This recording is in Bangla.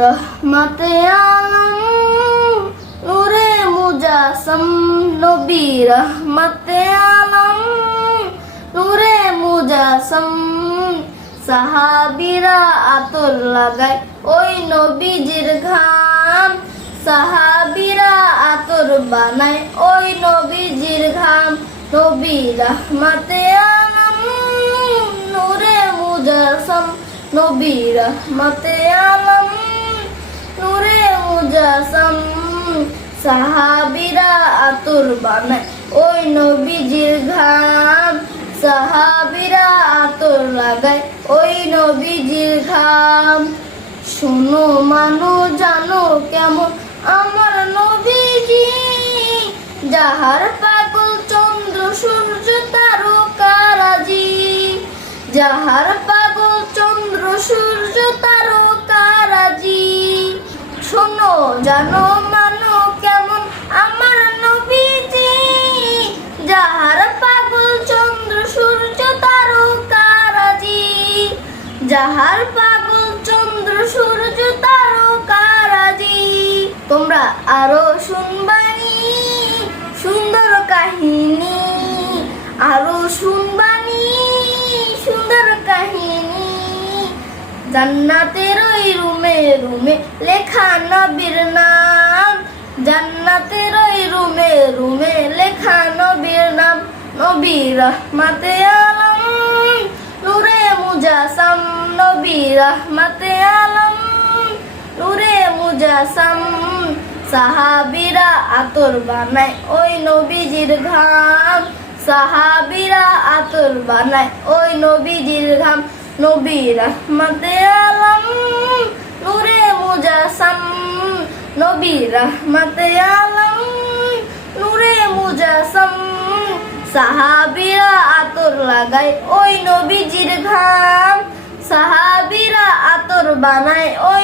রহমতে আলম নূরে মুজাসম নবী রহমতে আলম নূরে মুজাসম সাহাবীরা আতর লাগায় ওই নবীজির ঘাম সাহাবীরা আতর বানায় ওই নবীজির ঘাম নবী রহমতে আলম নূরে মুজাসম নবী রহমতে আলম নূরে মুজাসম সাহাবীরা আতর বানায় ওই নবীজির ঘাম সাহাবীরা আতর লাগায় ওই নবীজির ঘাম শোনো মানো জানো কেমন আমার নবীজি যাহার পাগল চন্দ্র সূর্য তারকারাজি যাহার পাগল চন্দ্র সূর্য তারকারাজি শোনো জানো মানো কেমন আমার নবীজি যাহার পাগল চন্দ্র সূর্য তারকারাজি যাহার পাগল চন্দ্র সূর্য তারকারাজি তোমরা আরো শুনবানি সুন্দর কাহিনী আরো শুনবানি সুন্দর কাহিনী জান্নাতের ওই রুমে রুমে লেখা নবীর নাম জান্নাতের ওই রুমে রুমে লেখা নবীর নাম নবী রহমতে আলম নূরে মুজাসম নবী রহমতে আলম নূরে মুজাসম সাহাবীরা আতর বানায় ওই নবীজির ঘাম সাহাবীরা আতর বানায় ওই নবীজির ঘাম নবী রহমতে আলম নূরে মুজাসম নবী রহমতে আলম নূরে মুজাসম সাহাবীরা আতর লাগায় ওই নবীজির ঘাম সাহাবীরা আতর বানায় ওই